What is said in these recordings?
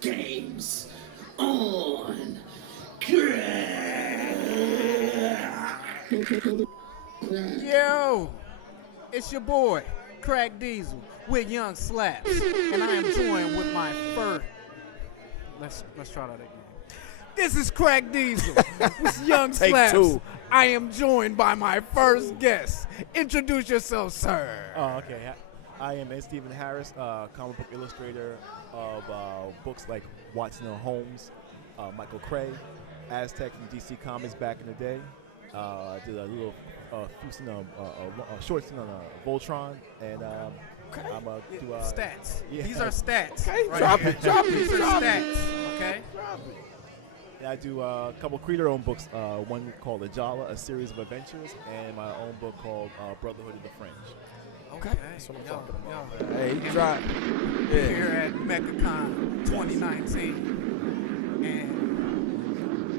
Games on Yo, it's your boy, Krack Diesel, with Young Slapz, and I am joined with my first. Let's try that again. This is Krack Diesel with Young Take Slapz. two. I am joined by my first guest. Introduce yourself, sir. Oh, okay. I am Stephen Harris, comic book illustrator of books like Watson and Holmes, Michael Cray, Aztek from DC Comics back in the day. Did a little short stint on Voltron, and I'm do Stats. Yeah. These are stats. Okay, right drop here. it, drop it, These are drop it. stats. Okay. Yeah, I do a couple creator-owned books. One called Ajala, a series of adventures, and my own book called Brotherhood of the Fringe. Okay. That's what I'm talking about. Hey, he dropped. We're here at Mecca Con 2019.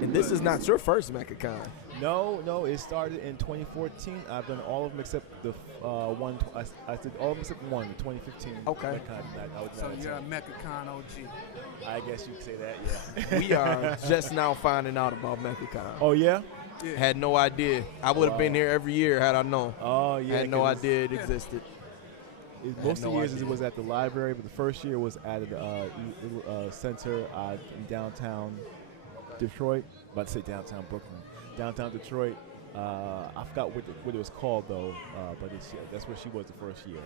And this is not your first Mecca Con. No, it started in 2014. I've done all of them except the one. I did all of them except one, in 2015. Okay. So you're a Mecca Con OG. I guess you could say that, yeah. We are just now finding out about Mecca Con. Oh, yeah? Yeah. Had no idea. I would have been here every year had I known. Oh, yeah. Had no idea it existed. Most of no the years idea. it was at the library, but the first year was at the center in downtown Detroit. I'm about to say downtown Brooklyn. Downtown Detroit. I forgot what it was called, though, but that's where she was the first year.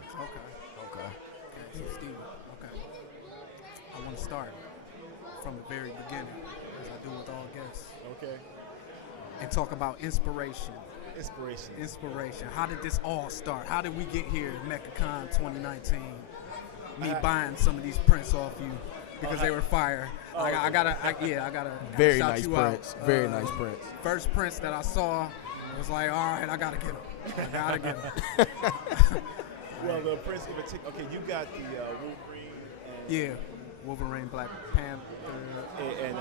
Okay, so Steve, okay. I want to start from the very beginning, as I do with all guests, Okay. and talk about inspiration. Inspiration. How did this all start? How did we get here at Mecca Con 2019? Me buying some of these prints off you because they were fire. I gotta Very shout nice you prints. out. Very nice prints. First prints that I saw, I was like, all right, I gotta get them. Well, the prints in particular. Okay, you got the Wolverine. And Yeah, Wolverine, Black Panther, and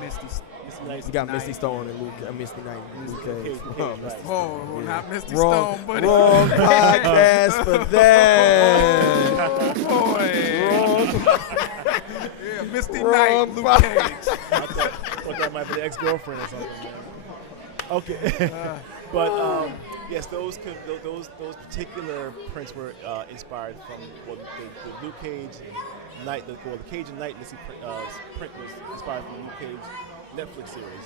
Misty. You got Misty Stone and Misty Knight and Luke Cage. Cage, Misty right. Oh, not Misty Wrong, Stone, buddy. wrong podcast for that. Oh, boy. Yeah, Misty Wrong Knight, Luke pod- Cage. I thought that might be the ex-girlfriend or something. Man. Okay, but yes, those particular prints were inspired from the Luke Cage Knight, the Cage and Knight print was inspired from the Luke Cage Netflix series.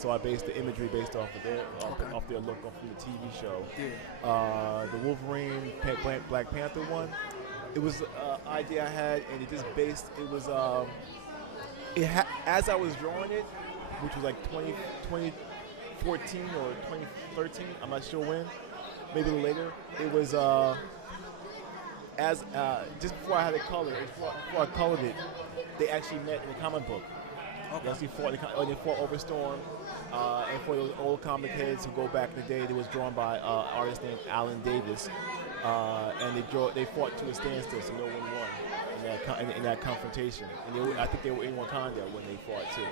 So I based the imagery based off of their look off of the TV show. Yeah. The Wolverine Black Panther one. It was an idea I had, and it just based. It was as I was drawing it, which was like 2014 or 2013. I'm not sure when. Maybe a little later. It was just before I had it colored. Before I colored it, they actually met in a comic book. Okay. They actually fought over Storm, and for those old comic heads who go back in the day, it was drawn by an artist named Alan Davis, and they fought to a standstill, so no one won in that confrontation. And I think they were in Wakanda when they fought too.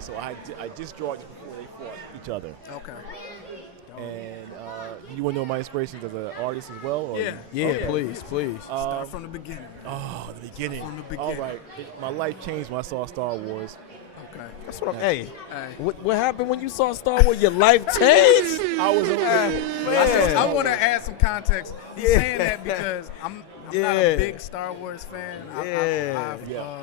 So I just draw it just before they fought each other. Okay. And you want to know my inspirations as an artist as well? Or Yeah, Okay. please. Start from the beginning. Oh, the beginning. From the beginning. All right. My life changed when I saw Star Wars. Okay. That's what I'm. Hey, Hey. what happened when you saw Star Wars? Your life changed. I was Man. I want to add some context. He's saying that because I'm not a Yeah. big Star Wars fan. Yeah.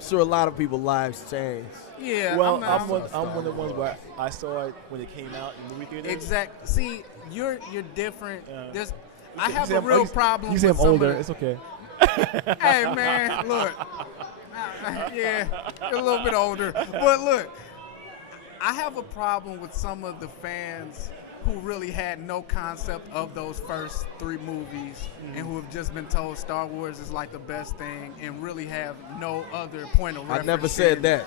Sure, a lot of people's lives changed. Well, I'm I'm one of the ones where I saw it when it came out in movie theaters. Exact. See, you're different. There's. I have say a I'm- real you- problem. You say with I'm some older. of the- It's okay. Hey man, look. Yeah, you're a little bit older, but look, I have a problem with some of the fans who really had no concept of those first three movies and who have just been told Star Wars is like the best thing and really have no other point of reference. I never said that.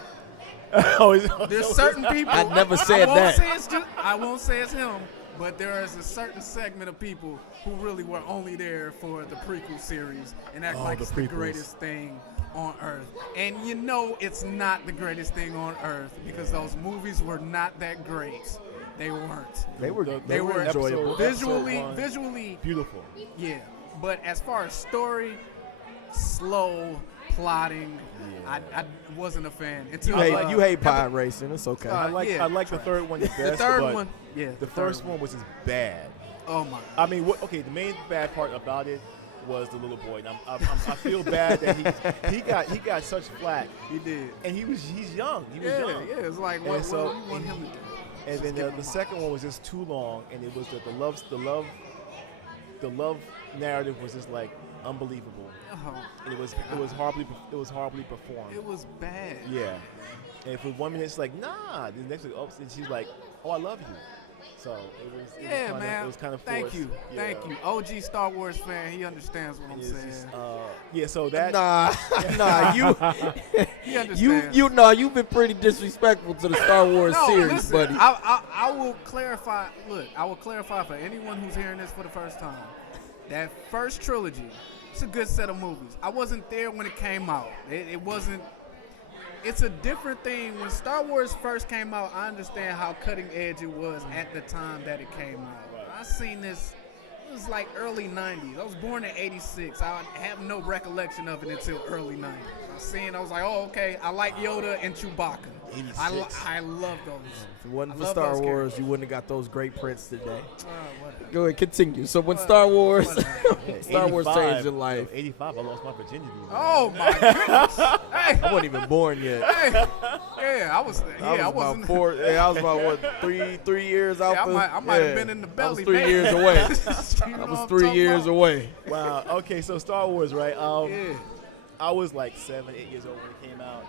There's certain people. I never said that. I won't say it's him, but there is a certain segment of people who really were only there for the prequel series and act like the it's the prequels. greatest thing on Earth. And you know it's not the greatest thing on Earth because those movies were not that great. They weren't. They were They were enjoyable. visually, beautiful. yeah. But as far as story, slow, plotting, I wasn't a fan. Until You hate pod racing. It's okay. I like the third one the best. The third but one, yeah. The first one was just bad. Oh my. I mean, the main bad part about it was the little boy. And I feel bad that he got such flack. He did. And he's young. He was young. Yeah, it's like what do you want him to do? And then the second one was just too long, and it was the love narrative was just like unbelievable. Oh, And it was horribly performed. it was bad. Yeah. And for 1 minute it's like, nah. The next week, and she's like, oh, I love you. So it was kind of forced. Thank you. Yeah. Thank you. OG Star Wars fan, he understands what I'm saying. So that He understands. You've been pretty disrespectful to the Star Wars series, listen, buddy. I will clarify. Look, I will clarify for anyone who's hearing this for the first time. That first trilogy, it's a good set of movies. I wasn't there when it came out. It wasn't. It's a different thing. When Star Wars first came out, I understand how cutting edge it was at the time that it came out. I seen this. It was like early 90s. I was born in 86. I have no recollection of it until early 90s. I was like, oh, okay, I like Yoda and Chewbacca. I love those. If it wasn't for Star Wars, you wouldn't have got those great prints today. Whatever. Go ahead, continue. So when Star Wars changed your life. 85, I lost my virginity. Oh my goodness! Hey, I wasn't even born yet. I was about 4. I was about what 3 years out. I might have been in the belly. I was 3 years away. I was 3 years away. Wow. Okay, so Star Wars, right? I was like 7, 8 years old when it came out.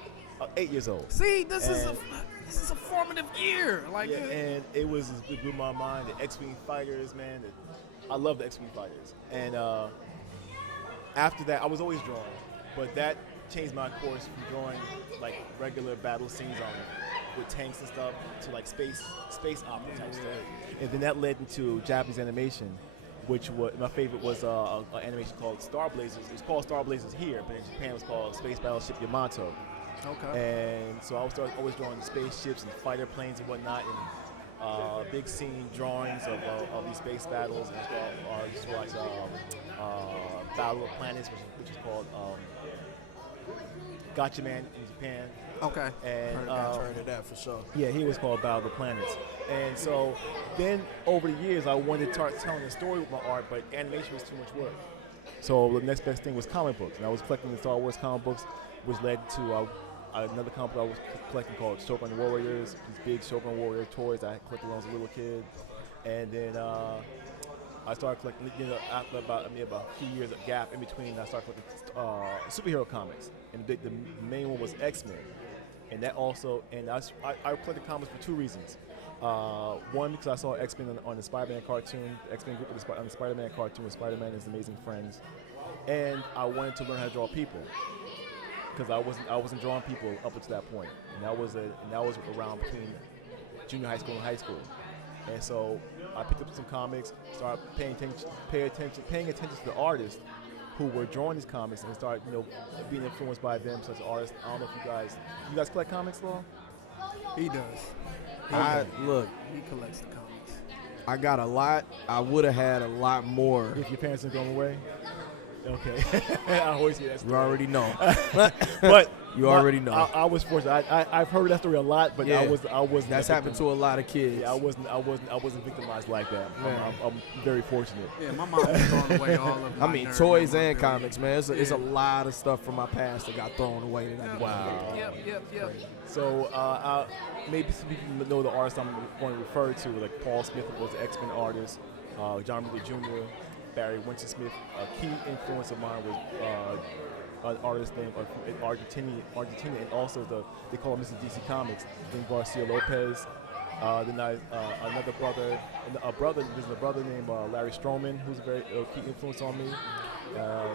8 years old. See, this is a formative year. And it blew my mind. The X-Wing fighters, man. I love the X-Wing fighters. And after that, I was always drawing, but that changed my course from drawing like regular battle scenes with tanks and stuff to like space opera type stuff. And then that led into Japanese animation, which was my favorite was an animation called Star Blazers. It was called Star Blazers here, but in Japan it was called Space Battleship Yamato. Okay. And so I was always drawing spaceships and fighter planes and whatnot, and big scene drawings of these space battles, as well as Battle of Planets, which is called Gotcha Man in Japan. Okay. Heard And of that for sure. yeah, he was called Battle of the Planets. And so then over the years, I wanted to start telling a story with my art, but animation was too much work. So the next best thing was comic books, and I was collecting the Star Wars comic books, which led to another comic book I was collecting called Shogun Warriors, these big Shogun Warrior toys I collected when I was a little kid. And then I started collecting, after about a few years of gap in between, I started collecting superhero comics. And the main one was X-Men. And that also, and I collected comics for two reasons. One, because I saw X-Men on the Spider-Man cartoon, the X-Men group on the Spider-Man cartoon with Spider-Man and his amazing friends. And I wanted to learn how to draw people, because I wasn't drawing people up until that point, and that was around between junior high school and high school. And so I picked up some comics, started paying attention to the artists who were drawing these comics, and started being influenced by them, such as artists. I don't know if you guys collect comics, Law? He does. He collects the comics. I got a lot. I would have had a lot more. If your parents didn't throw them away. Okay. I always hear that story. You already know. But you already know. I was fortunate. I've heard that story a lot, but I was. That's happened to a lot of kids. Yeah, I wasn't victimized like that. I'm very fortunate. Yeah, my mom was throwing away all of my nerd toys and memorabilia. comics, man. It's a lot of stuff from my past that got thrown away. Wow. Yep. So maybe some people know the artists I'm going to refer to, like Paul Smith was the X-Men artist, John Ridley Jr., Barry Winston Smith. A key influence of mine was an artist named Argentina, and also they call him Mr. DC Comics, named Garcia Lopez. Then another brother, there's a brother named Larry Stroman, who's a very key influence on me.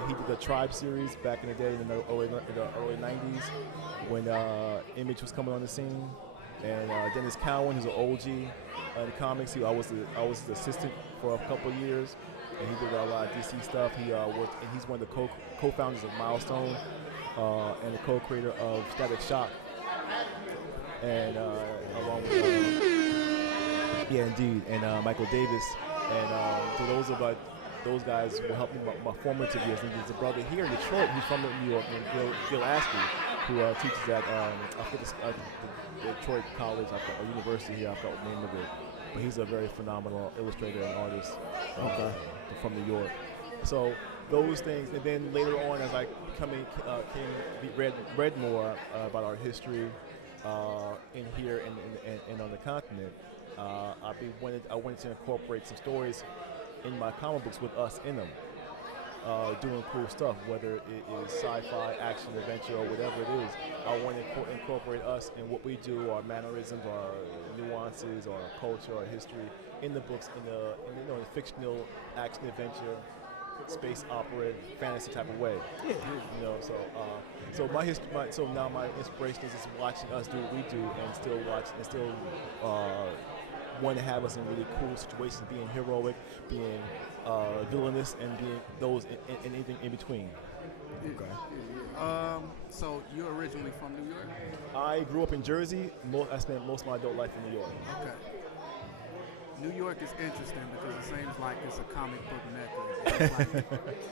He did the Tribe series back in the day in the early 90s when Image was coming on the scene. And Dennis Cowan, who's an OG in the comics. I was his assistant for a couple of years, and he did a lot of DC stuff. He's one of the co-founders of Milestone and the co-creator of Static Shock. And along with indeed, and Michael Davis. And so those are those guys will help me my formative years. And there's a brother here in Detroit who's from New York named Gil Ashley, who teaches at the Detroit College, a university here. I forgot the name of it, but he's a very phenomenal illustrator and artist from New York. So those things, and then later on, as I read more about art history in here and on the continent, I wanted to incorporate some stories in my comic books with us in them, doing cool stuff, whether it is sci-fi, action, adventure, or whatever it is. I want to incorporate us in what we do, our mannerisms, our nuances, our culture, our history in the books, in the fictional action adventure, space opera, fantasy type of way. Yeah. So my history. So now my inspiration is just watching us do what we do, and still want to have us in really cool situations, being heroic, being villainous, and being those and anything in between. Okay. So you're originally from New York? I grew up in Jersey. I spent most of my adult life in New York. Okay. New York is interesting because it seems like it's a comic book mecca.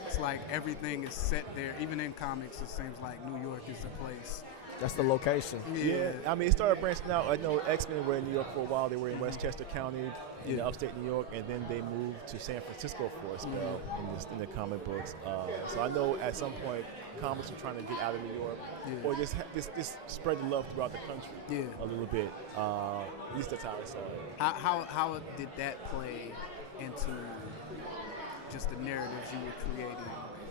It's like everything is set there. Even in comics, it seems like New York is the place. That's the location. Yeah. I mean, it started branching out. I know X-Men were in New York for a while. They were in Westchester County, in upstate New York, and then they moved to San Francisco for a spell in the comic books. So I know at some point comics were trying to get out of New York, or just spread the love throughout the country a little bit. At least that's how I saw it. How did that play into just the narratives you were creating graphically?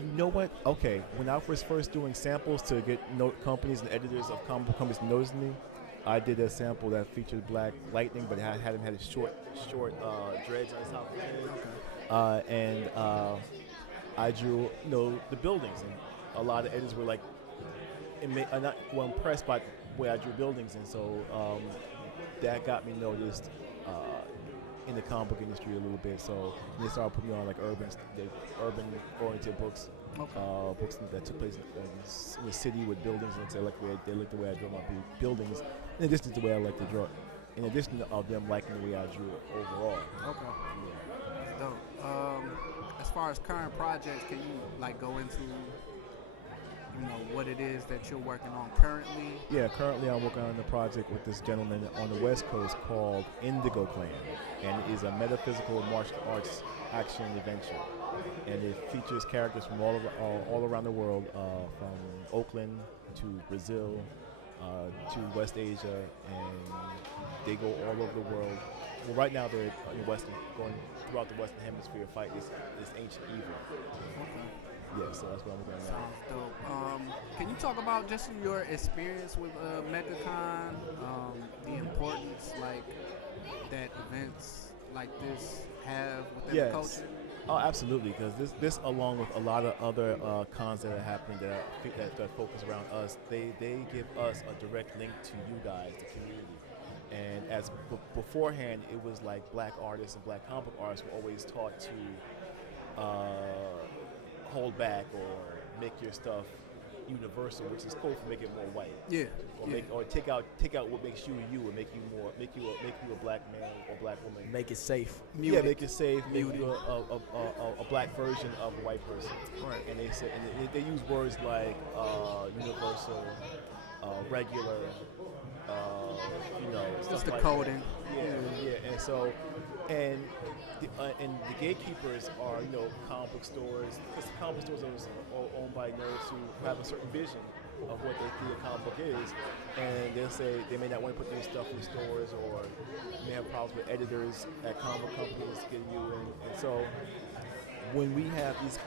You know what? Okay, when I was first doing samples to get companies and editors of comic book companies noticing me, I did a sample that featured Black Lightning, but had him had his short dreads on his top of his head. And I drew, the buildings, and a lot of editors were like, were impressed by the way I drew buildings, and so that got me noticed in the comic book industry a little bit. So they started putting me on like urban-oriented books, books that took place in the city with buildings, and they like the way I draw my buildings. In addition to the way I like to draw, in addition of them liking the way I drew it overall. Okay. Yeah. Dope. As far as current projects, can you go into what it is that you're working on currently? Yeah, currently I'm working on a project with this gentleman on the West Coast called Indigo Clan, and it is a metaphysical martial arts action adventure, and it features characters from all around the world, from Oakland to Brazil to West Asia, and they go all over the world. Well, right now they're going throughout the Western Hemisphere, fight this ancient evil. Okay. Yeah, so that's what I'm doing now. Sounds dope. Can you talk about just your experience with Mecca Con, the importance that events like this have within the culture? Oh, absolutely, because this along with a lot of other cons that are happening that focus around us, they give us a direct link to you guys, the community. And as beforehand, it was like black artists and black comic book artists were always taught to hold back or make your stuff universal, which is cool for making it more white. Yeah. Or take out what makes you you, or make you a black man or black woman. Make it safe. Yeah, make it safe. Make you a black version of a white person. Right. And they say, and they use words like universal, regular. Just the like coding. Yeah. And so, and the gatekeepers are comic book stores, because comic book stores are owned by nerds who have a certain vision of what they think a comic book is, and they'll say they may not want to put their stuff in stores, or may have problems with editors at comic book companies getting you in. And so, when we have these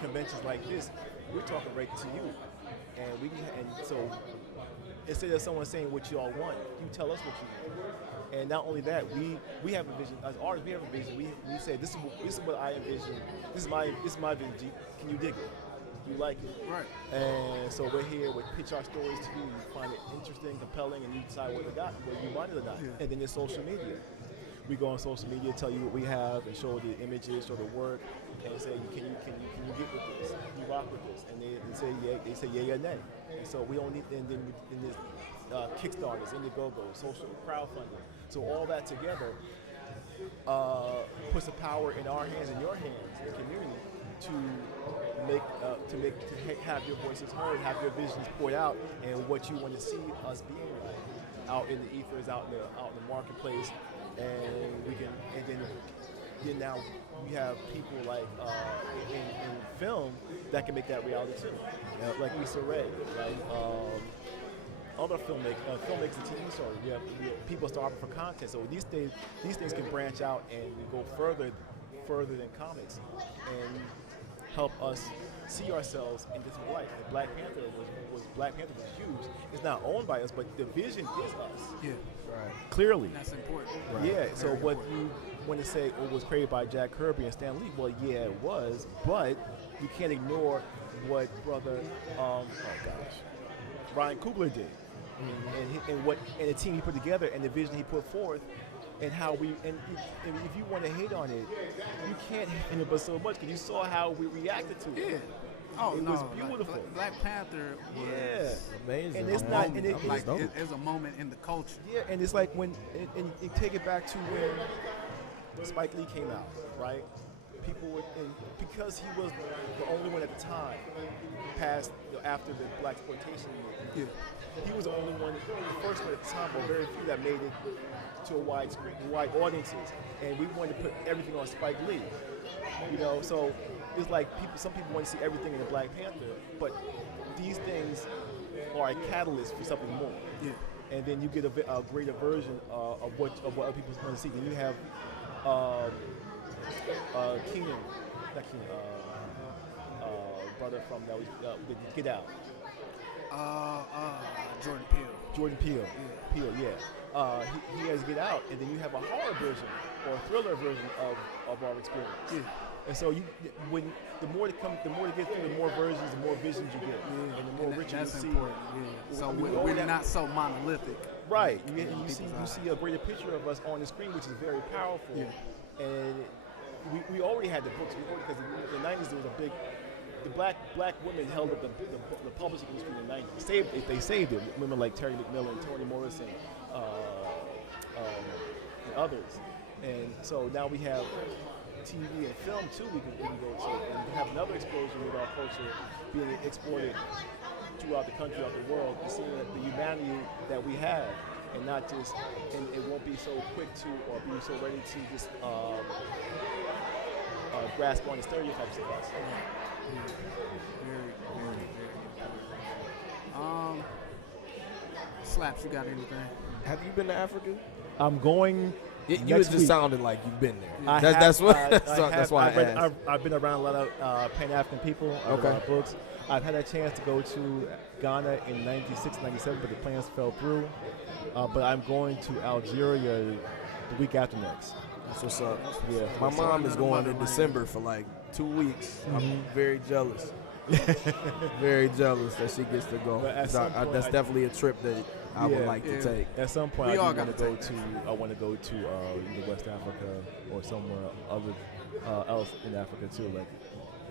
conventions like this, we're talking right to you, and so. Instead of someone saying what you all want, you tell us what you want. And not only that, we have a vision. As artists, we have a vision. We say, this is what I envision. This is my vision. Can you dig it? Do you like it? Right. And so we're here. We pitch our stories to you. You find it interesting, compelling, and you decide whether you want it or not. Yeah. And then there's social media. We go on social media, tell you what we have, and show the images, show the work, and say, can you get with this? You rock with this? And they say yay or nay. And so we don't need. And then Kickstarters, Indiegogo, social crowdfunding. So all that together puts the power in our hands and your hands, the community, to have your voices heard, have your visions poured out, and what you want to see us being like out in the ethers, out in the marketplace, and then now we have people like in film that can make that reality too. Like Issa Rae, like other filmmakers and TV stars. We have people starving for content. So these things can branch out and go further than comics, and help us see ourselves in this light. Like Black Panther was huge. It's not owned by us, but the vision is us. Yeah, Right. Clearly. that's important. Right. Yeah, so Very what important. you want to say it was created by Jack Kirby and Stan Lee, well, yeah, it was, but you can't ignore what brother, Ryan Coogler did, and the team he put together and the vision he put forth, and how if you want to hate on it, you can't hate on it but so much, because you saw how we reacted to it. Yeah. Oh, It no, was beautiful. Black Panther was Yeah. Amazing. And it's man. not- moment. and it- Like, dope. it's a moment in the culture. Yeah, and it's like when, and you take it back to when Spike Lee came out, right? People would, and because he was the only one at the time, after the black exploitation movement, he was the only one, the first one at the time, or very few that made it to a wide audiences, and we wanted to put everything on Spike Lee, So it's like some people want to see everything in the Black Panther, but these things are a catalyst for something more. Yeah. And then you get a greater version of what other people want to see. Then you have brother from that was Get Out. Jordan Peele. Jordan Peele. Peele, yeah. He has Get Out, and then you have a horror version or a thriller version of our experience. Yeah. And so the more to get through, the more versions, the more visions you get, and the more richer you That's see. important. Yeah. So We we're already not so monolithic. Right. You people's see a greater picture of us on the screen, which is very powerful. Yeah. And we already had the books. Because in the 90s there was a big. The black women held up the publishing industry in the 90s. They saved it. Women like Terry McMillan, Toni Morrison, and others. And so now we have TV and film too. We can go to and have another explosion with our culture being exported throughout the country, throughout the world, and seeing the humanity that we have, and not just, and it won't be so quick to or be so ready to just grasp on the stereotypes of us. Very, very, very important. Slapz, you got anything? Have you been to Africa? I'm going. You next just week. sounded like you've been there. I That's have, why I read, asked. I've been around a lot of Pan-African people, a lot of books. I've had a chance to go to Ghana in 96, 97, but the plans fell through. But I'm going to Algeria the week after next. That's what's up. Yeah. My mom is going in Motherland. December for like 2 weeks. I'm very jealous. Very jealous that she gets to go. But at 'Cause some point, that's definitely a trip that I would like to take. At some point, We I all do want gotta to go take to. I want to go to either West Africa or somewhere else in Africa too, like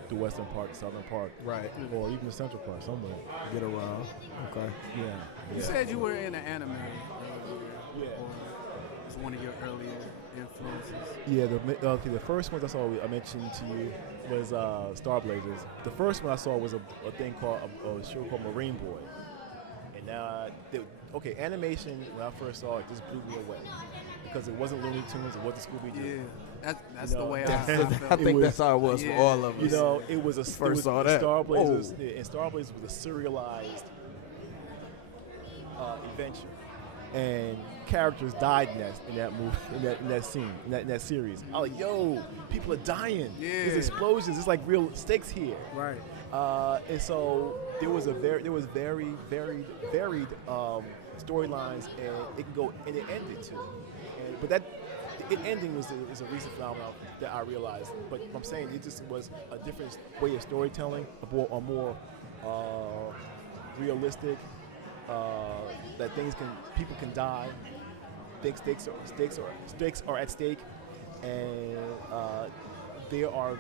the western part, the southern part, Right. or even the central part, somewhere. Get around. Okay. Yeah. You said you were in an anime earlier. Yeah. Or it's one of your earlier influences. Yeah, the first ones I saw I mentioned to you was Star Blazers. The first one I saw was a thing called a show called Marine Boy, and now animation when I first saw it just blew me away because it wasn't Looney Tunes, it wasn't Scooby Doo. Yeah, that's the way I I felt. think was- that's how it was for all of us. It was First saw that. Star Blazers, Whoa. and Star Blazers was a serialized adventure, and characters died in that movie, in that scene, in that series. I was like, yo, people are dying. Yeah. There's explosions. It's like real stakes here. Right. And so there was very varied storylines, and it can go, and it ended too. But that ending is a recent phenomenon that I realized. But I'm saying it just was a different way of storytelling, a more realistic. That people can die. Stakes are at stake, and there are.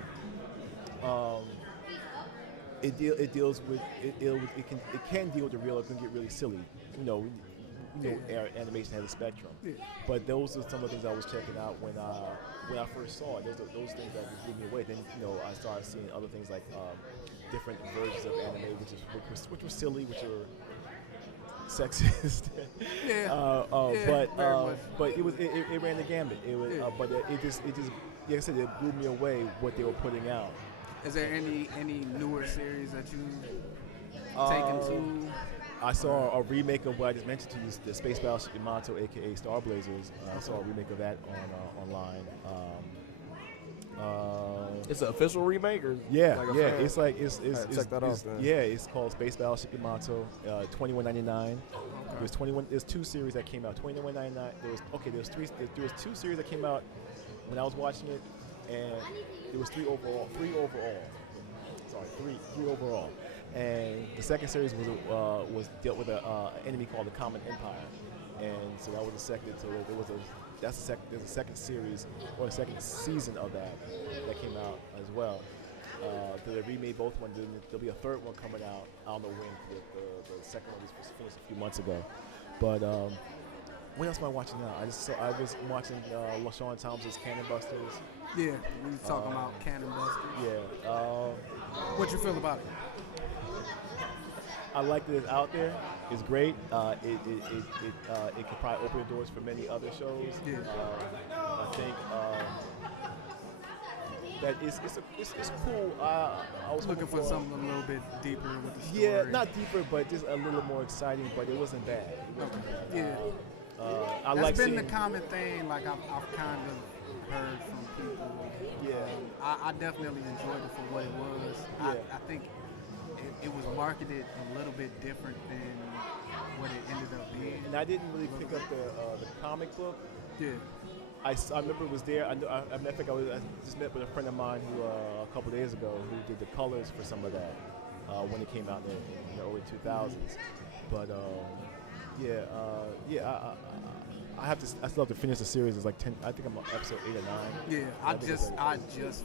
It can deal with the real. It can get really silly. animation has a spectrum. Yeah. But those are some of the things I was checking out when I first saw it. Those things that blew me away. Then I started seeing other things like different versions of anime, which were silly, which were sexist. But it ran the gambit. It was, but it just like I said, it blew me away what they were putting out. Is there any newer series that you taken to? I saw a remake of what I just mentioned to you, the Space Battleship Yamato, aka Star Blazers. I saw a remake of that online. It's an official remake, or it's check that out. It's called Space Battleship Yamato, $21.99. There's 2 series that came out. $21.99. There was 2 series that came out when I was watching it, and there was 3 overall. Three overall. And the second series was dealt with an enemy called the Common Empire, and so that was the second. So there's a second series or a second season of that came out as well. They remade both ones. There'll be a third one coming out. I don't know when. The second one was finished a few months ago. But what else am I watching now? I was watching LaShawn Thompson's Cannon Busters. Yeah, we was talking about Cannon Busters. Yeah. What you feel about it? I like that it's out there. It's great. It could probably open the doors for many other shows. Yeah. I think that it's cool. I was looking for something a little bit deeper with the story. Yeah, not deeper, but just a little more exciting. But it wasn't bad. Yeah. That's been the common thing. Like I've kind of heard from people. Yeah. I definitely enjoyed it for what it was. Yeah. I think it was marketed a little bit different than what it ended up being. And I didn't really pick up the comic book. Yeah. I remember it was there. I just met with a friend of mine who a couple days ago who did the colors for some of that when it came out in the early 2000s. But I still have to finish the series. It's like 10. I think I'm on episode 8 or 9. Yeah, I just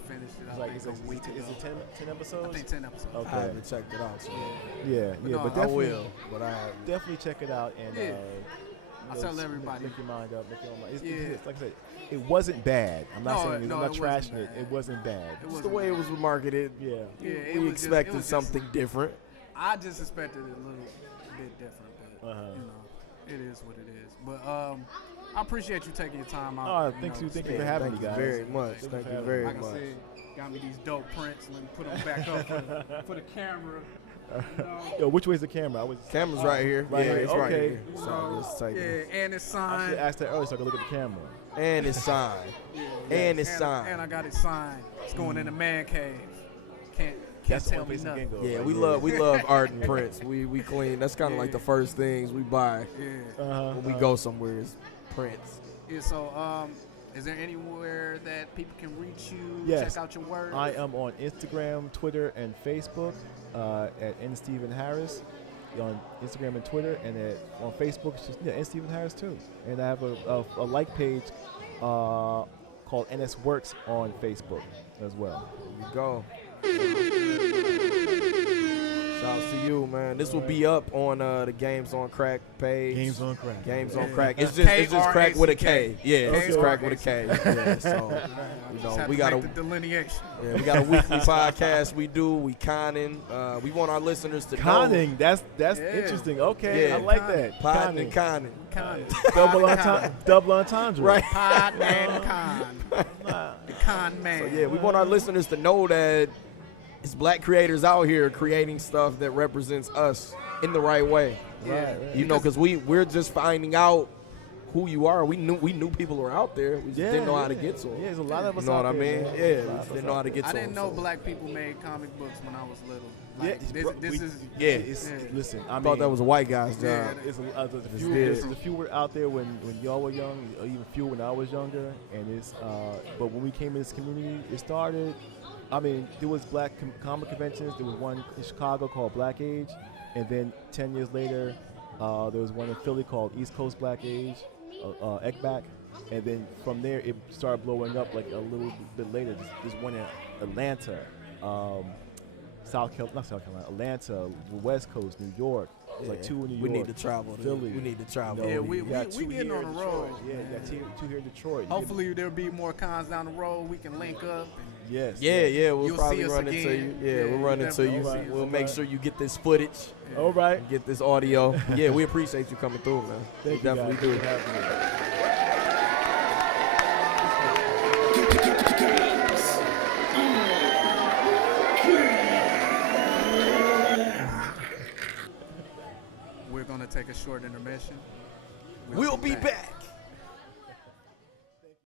finished it. Is it 10 episodes? I think 10 episodes. Okay. I haven't checked it out. So. But I will. But I haven't. Definitely check it out and. I tell everybody. Make your mind up. Make your own mind. It's like I said, it wasn't bad. I'm not saying I'm not trashing it. It wasn't bad. It's the way it was marketed. Yeah. We expected something different. I just expected it a little bit different, but it is what it is. But I appreciate you taking your time out. Thank you for having me, guys. Very much. Thank you very much. Like I said, got me these dope prints. Let me put them back up for the camera. Yo, which way is the camera? Camera's right here. Right here. It's Okay. right here. So and it's I signed. should ask that earlier so I can look at the camera. And it's signed. And it's signed. And I got it signed. It's going in the man cave. Can't That's tell the me only place nothing. you can go. Yeah, right? we love art and prints. We clean. That's kind of like the first things we buy when we go somewhere is prints. Yeah. So is there anywhere that people can reach you? Yes. Check out your work. I am on Instagram, Twitter, and Facebook at nstephenharris on Instagram and Twitter, and on Facebook it's just nstephenharris too. And I have a like page called NS Works on Facebook as well. There you go. Shouts to you, man. This will be up on the Games on Krack page. Games on Krack. Games on Krack. It's just Krack with a K. Yeah, it's Krack with a K. Yeah, so we got the delineation. Yeah, we got a weekly podcast we do. We conning. We want our listeners to Conning. know. That's interesting. Okay, Yeah. I like that. Pod and conning. Double entendre. Right. Pod and con. The con man. So yeah, we want our listeners to know that it's black creators out here creating stuff that represents us in the right way. Yeah. You know, because we're just finding out who you are. We knew people were out there. We just didn't know how to get to them. Yeah, there's a lot of us You know out what I there, mean? man. Yeah, we just didn't know how to get to I them. didn't know black people made comic books when I was little. Like, Listen, I thought that was a white guy's job. Yeah. There's a few were out there when y'all were young, or even few when I was younger, and but when we came in this community, it started. I mean, there was black comic conventions. There was one in Chicago called Black Age, and then 10 years later, there was one in Philly called East Coast Black Age, ECBAC, and then from there it started blowing up like a little bit later. There's one in Atlanta, Atlanta, the West Coast, New York, There's like 2 in New York. We need to travel. Philly. We need to travel. Yeah, You we got 2 getting here on in the Detroit. road, Yeah, man. you got 2 here in Detroit. Hopefully there'll be more cons down the road. We can link up. Yes. Yeah, we'll You'll probably see us run into again. you. Yeah, we'll run into definitely you. will see us We'll again. make sure you get this footage, All right. and get this audio. Yeah, we appreciate you coming through, man. Thank We you definitely guys. do. Good to have We're gonna take a short intermission. We'll be back.